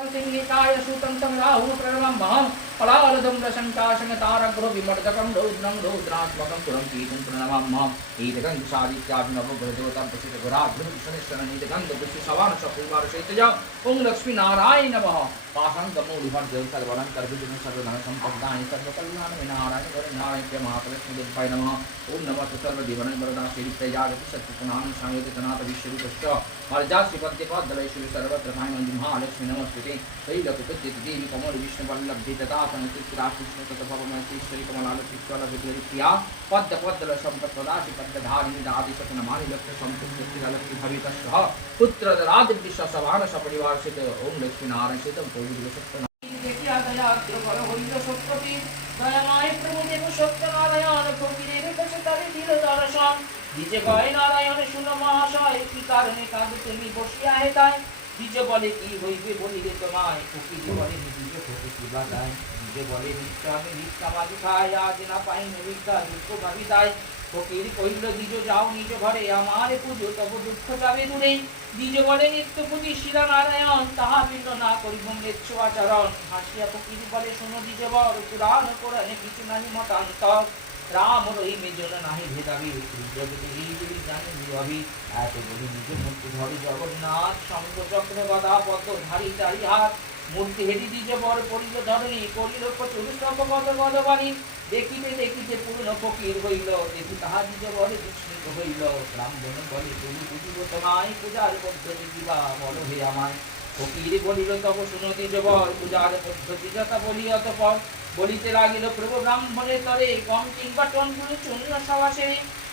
सिंहिकाय सूतं तं राहु प्रणवं महं पलालदं रसंकाशं तारग्रो विमर्दकं रौद्रं रौद्रात्मकं पुरं कीतं प्रणवं ईदगं सादित्याभिनवग्रजोतं प्रसिद्धगुराध्रुवसनेश्वरनीतगन्धपुष्टिसवानसपूर्वारशैतज ओं लक्ष्मीनारायण नमः पाशाङ्गमौलिभर्जं सर्वलं कर्भिजं सर्वधनसम्पदानि सर्वकल्याणविनारायण वरनारायण महालक्ष्मीदेवाय नमः ओं नमः सर्वदिवनवरदाश्रीप्रयागति सत्यनारायण संयोगितनाथ विश्वरूपश्च मर्जा श्रीपद्यपद्दलैश्वरी सर्वत्र महालक्ष्मी नमस्ते शैलकुपद्यति कमल विष्णुवल्लभे तथा कृष्ण तथभवमेश्वरी कमलालक्ष्मीप्रिया पद्य पद्दल संपत्पदाशि पद्यधारिणी राधि सपनमानि लक्ष्य संपुष्टि भवितः पुत्ररादिविश्व सभान सपरिवार से ओम लक्ष्मी नारायण से দ্বিজে কয় নারায়ণ শুনো মহাশয় কি কারণে কাঁদো তুমি বসিয়া হে তাই দ্বিজে বলে কি হইবে বলিলে তোমায় ফকির বলে দ্বিজে হতে কি বাধায় দ্বিজে বলে নিত্য আমি ভিক্ষাবাদী খাই আজ না পাই ভিক্ষা দুঃখ ভাবি তাই ফকির কহিল দ্বিজ যাও নিজ ঘরে আমার পুজো তব দুঃখ যাবে দূরে দ্বিজে বলে নিত্য পুজি শিরা নারায়ণ তাহা ভিন্ন না করিব মেচ্ছ আচরণ হাসিয়া ফকির বলে শোনো দ্বিজ বর পুরাণ কোরআনে কিছু নাহি মতান্তর রাম রহিমে জন নাহি ভেদাবি জগতে এই জানে নিরবি এত বলি নিজের মূর্তি ধরে জগন্নাথ সঙ্গ চক্র গদা পদ্ম ধারি চারি হাত মূর্তি হেরি দিজে বর পড়িল ধরণী করিল চতুর্থ পদ গদবাণী দেখিতে দেখিতে পূর্ণ ফকির হইল দেখি তাহা দিজ বরে বিস্মিত হইল ব্রাহ্মণ বলে তুমি বুঝিব তোমায় পূজার পদ্ধতি দিবা বলো হে আমায় ফকির বলিল তব শুনো দিজ বর পূজার পদ্ধতি যথা বলি অতঃপর বলিতে লাগিল প্রভু ব্রাহ্মণের তরে কম কিংবা টনগুলো চূর্ণ সবাসে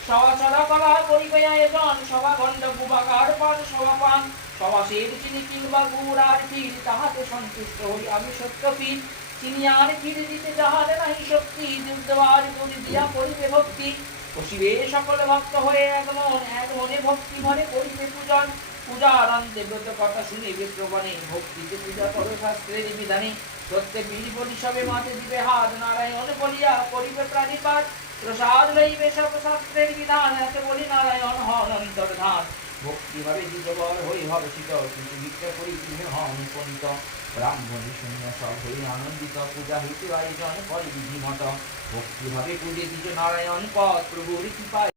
সভা চলা কলা করিবে আয়োজন সভা গণ্ড গুবাকার পান সভা পান সবাসের চিনি কিংবা গুড় আর ক্ষীর তাহাতে সন্তুষ্ট হই আমি সত্য পীর চিনি আর ক্ষীর দিতে যাহারে নাহি শক্তি দেওয়ার করি দিয়া করিবে ভক্তি বসিবে সকল ভক্ত হয়ে এক মনে ভক্তি মনে করিবে পূজন পূজার অন্তে ব্রত কথা শুনিবে প্রবণে ভক্তিতে পূজা করো শাস্ত্রের বিধানে প্রত্যেক বীর বলি সবে মাতে দিবে হাত নারায়ণ বলিয়া করিবে প্রাণীপাত প্রসাদ লইবে সব শাস্ত্রের বিধান এত বলি নারায়ণ হন অন্তর্ধান ভক্তি ভাবে দ্বিজবর হই হর্ষিত কিন্তু ভিক্ষা করি তুমি হন পণ্ডিত ব্রাহ্মণী শূন্য সব হই আনন্দিত পূজা হইতে আয়োজন করে বিধিমত ভক্তি ভাবে পূজে দ্বিজ নারায়ণ পদ প্রভুর কৃপায়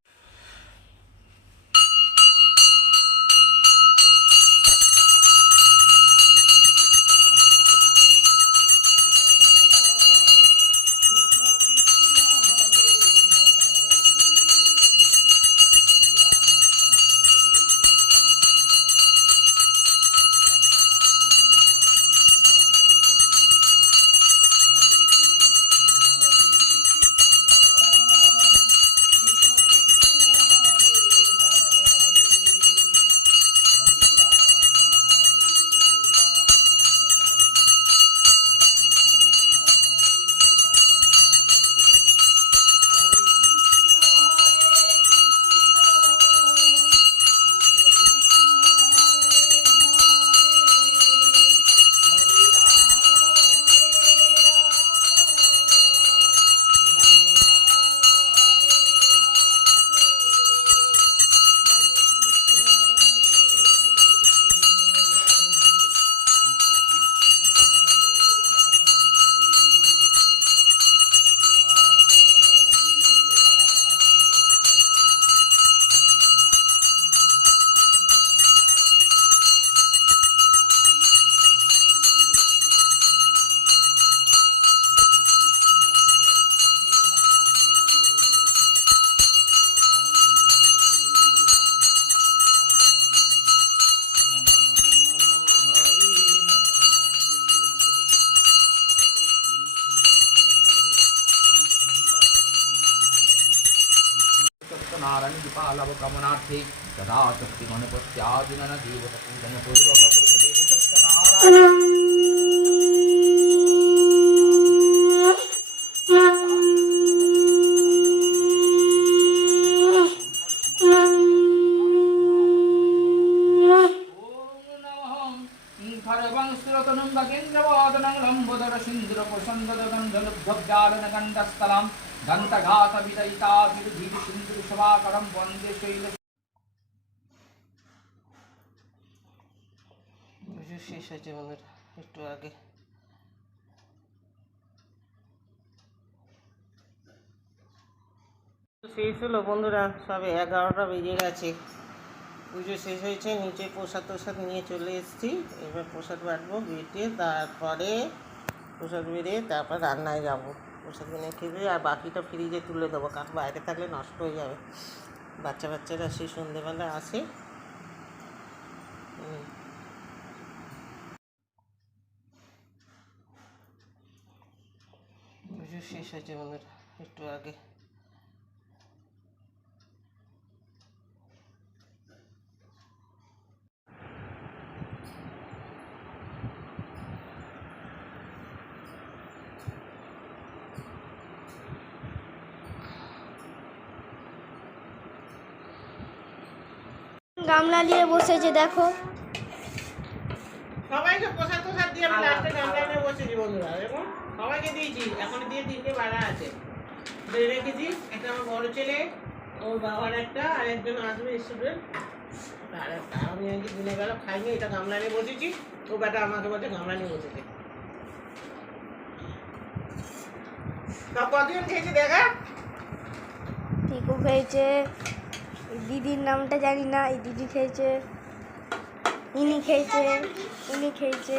नारायण दीपालव कमनार्थे सदा शक्ति गणपत्यादिनन देवता पूजन पूर्वक प्रभु देवता नारायण दंतघात विदयिता विधि सिंधु सभाकरम वंदे शैल শেষ হয়েছে আমাদের। একটু আগে। শেষ হলো বন্ধুরা, সবে 11টা বেজে গেছে। পুজো শেষ হয়েছে, নিচে প্রসাদ টোসাদ নিয়ে চলে এসেছি। এবার প্রসাদ বাটবো, বেটে তারপরে প্রসাদ বেড়ে তারপর রান্নায় যাব। প্রসাদ কিনে খেয়ে আর বাকিটা ফ্রিজে তুলে দেবো, কারণ বাইরে থাকলে নষ্ট হয়ে যাবে। বাচ্চারা সেই সন্ধেবেলা আসে। পুজো শেষ হয়েছে বন্ধুরা একটু আগে। গামলা নিয়ে বসেছে দেখো, সবাইকে প্রসাদ টোসাদ দিয়ে আমি লাস্টে গামলা নিয়ে বসেছি বন্ধুরা। দেখুন সবাইকে দিয়েছি, এখন দিয়ে 3টে বাড়া আছে রেখেছি। একটা আমার বড় ছেলে, ওর বাবার একটা, আর একজন আসবে স্টুডেন্ট, আর একটা আমি আজকে দিনে বেলা খাইনি। এটা গামলা নিয়ে বসেছি, ও বেটা আমাকে বলছে গামলা নিয়ে বসেছে। সব কতজন খেয়েছি দেখা? টিকু খেয়েছে, দিদির নামটা জানি না, এই দিদি খেয়েছে, ইনি খেয়েছে, উনি খেয়েছে,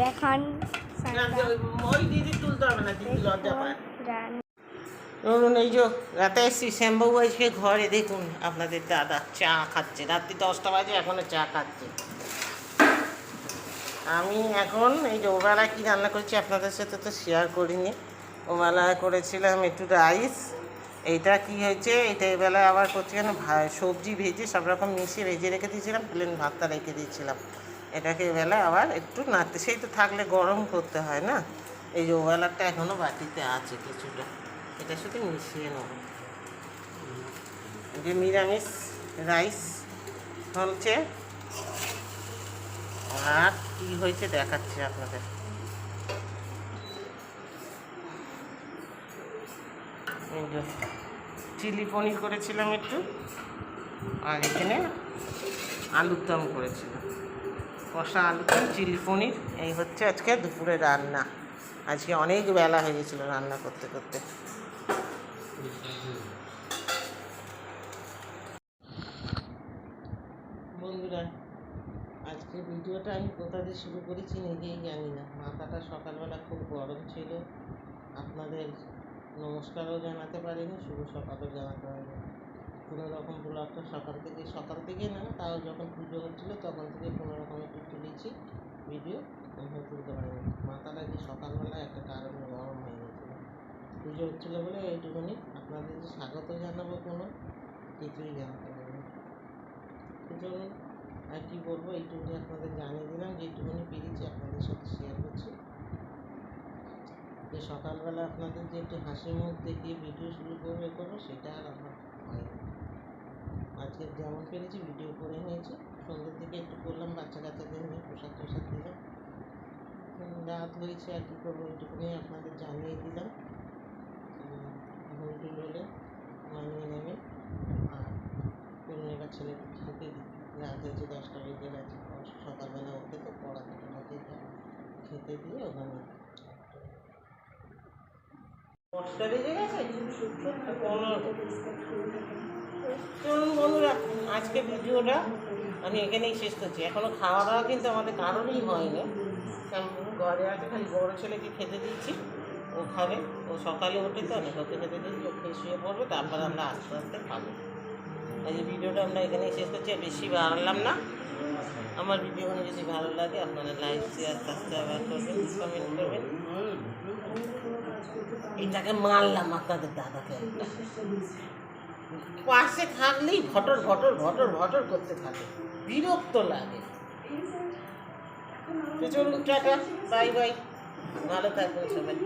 দেখান ওই দিদি তুলতে হবে না, দিদি লজ্জা পায়। রান ধরুন এই যে রাতে এসছি, শ্যামবাবু আজকে ঘরে দেখুন আপনাদের দাদা চা খাচ্ছে। রাত্রি 10টা বাজে এখনো চা খাচ্ছে। আমি এখন এই যে ওবেলা কী রান্না করছি আপনাদের সাথে তো শেয়ার করিনি। ওবেলা করেছিলাম একটু রাইস। এইটা কি হয়েছে, এটা এবেলা আবার করছি কেন, সবজি ভেজে সব রকম মিশিয়ে ভেজে রেখে দিয়েছিলাম, প্লেন ভাতটা রেখে দিয়েছিলাম। এটাকে এবেলা আবার একটু নাড়তে, সেই তো থাকলে গরম করতে হয় না। এই যে ওবেলাটা এখনও বাটিতে আছে কিছুটা, এটার সাথে মিশিয়ে নেব। যে নিরামিষ রাইস হচ্ছে, আর কি হয়েছে দেখাচ্ছি আপনাদের। এই যে চিলি পনির করেছিলাম একটু, আর এখানে আলুর দম করেছিলাম, কষা আলুর দম, চিলি পনির। এই হচ্ছে আজকে দুপুরে রান্না। আজকে অনেক বেলা হয়ে গেছিলো রান্না করতে করতে। বন্ধুরা আজকে ভিডিওটা আমি কোথা দিয়ে শুরু করেছি নিজেই জানি না। মাথাটা সকালবেলা খুব গরম ছিল, আপনাদের নমস্কারও জানাতে পারিনি, শুভ সকালও জানাতে পারিনি। কোনো রকম ব্লগটা সকাল থেকে না, তাও যখন পুজো হচ্ছিলো তখন থেকে কোনো রকম একটু তুলেছি ভিডিও, তুলতে পারিনি। মাথাটা যে সকালবেলা একটা কারণে গরম হয়ে গেছিলো, পুজো হচ্ছিলো বলে। এইটুকুনি আপনাদের যে স্বাগত জানাবো কোনো কিছুই জানাতে পারিনি। চলুন আর কি বলবো, এইটুকুনি আপনাদের জানিয়ে দিলাম, যেটুকুনি পেরেছি আপনাদের সাথে শেয়ার করছি। যে সকালবেলা আপনাদের যে একটু হাসি মুখ দেখিয়ে ভিডিও শুরু করবো সেটা আর আমার হয়নি। আজকে যেমন পেরেছি ভিডিও করে নিয়েছি। সন্ধ্যের দিকে একটু করলাম, বাচ্চা কাচ্চাদের নিয়ে প্রসাদ টোসাদ দিলাম। রাত হয়েছে আর কী করবো, এইটুকুনি আপনাদের জানিয়ে দিলাম। ভুল টুল হলে মানিয়ে নেবে। আর কোনো এবার ছেলে খেতে রাত হয়েছে, 10টা বেজে গেছে। সকালবেলা ওঠে তো পড়াতে খেতে দিয়ে ওখানে 10টা বেজে গেছে। চলুন বন্ধুরা আজকে ভিডিওটা আমি এখানেই শেষ করছি। এখনও খাওয়া দাওয়া কিন্তু আমাদের কারোরই হয়নি। ঘরে আছে, খালি বড়ো ছেলেকে খেতে দিচ্ছি, ও খাবে। ও সকালে ওঠে তো, আমি ওকে খেতে দিচ্ছি, ও খেয়ে শুয়ে পড়বে, তারপর আমরা আস্তে আস্তে খাবো। এই ভিডিওটা আমরা এখানেই শেষ করছি। বেশি বাড়লাম না। আমার ভিডিওগুলো যদি ভালো লাগে আপনারা লাইক শেয়ার সাবস্ক্রাইব করবেন, কমেন্ট করবেন। এটাকে মারলাম আপনাদের দাদাকে, পাশে থাকলেই ভটর ভটর ভটর ভটর করতে থাকে, বিরক্ত লাগে। চলুন টাটা, বাই বাই, ভালো থাকবেন সবাই।